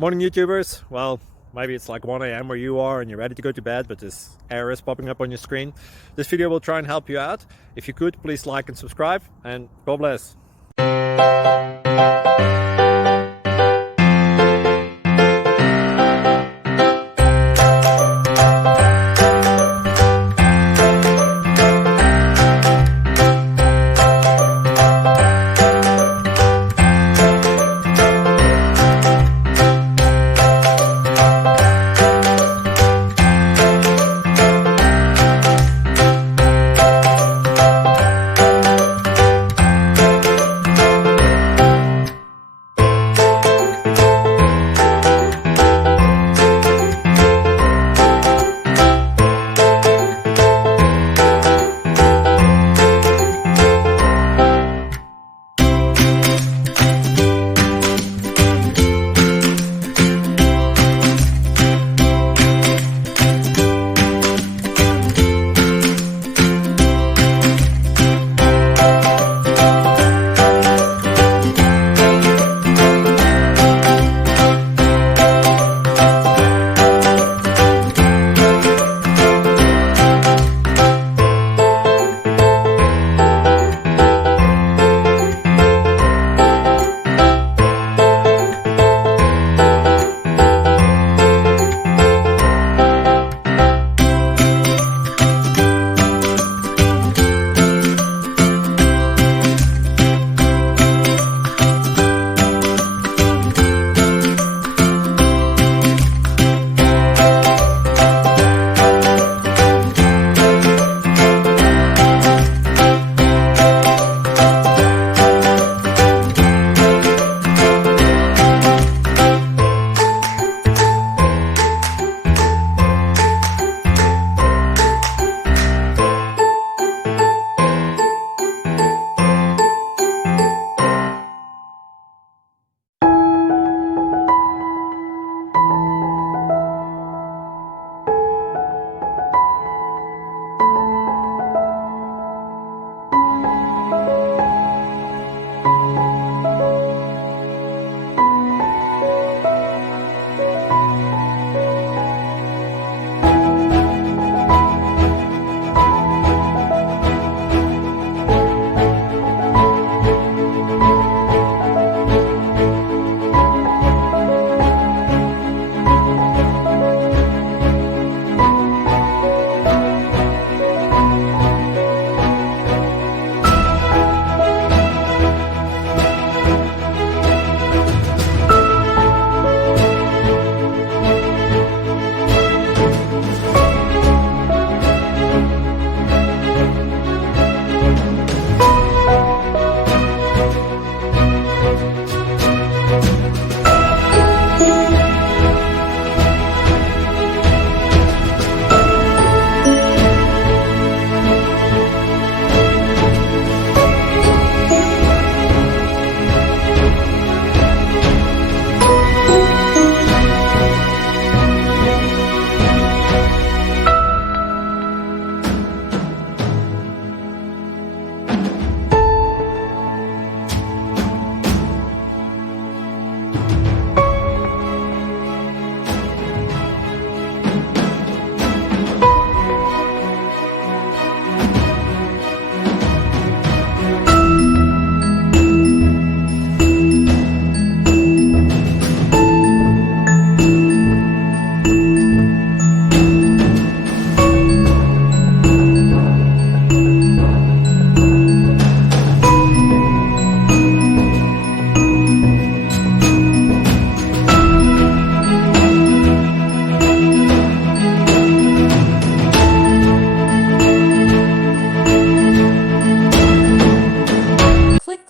Morning YouTubers. Well, maybe it's like 1 a.m. where you are and you're ready to go to bed, but this error is popping up on your screen. This video will try and help you out. If you could, please like and subscribe, and God bless.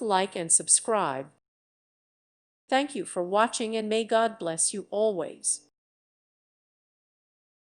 Like and subscribe. Thank you for watching, and may God bless you always.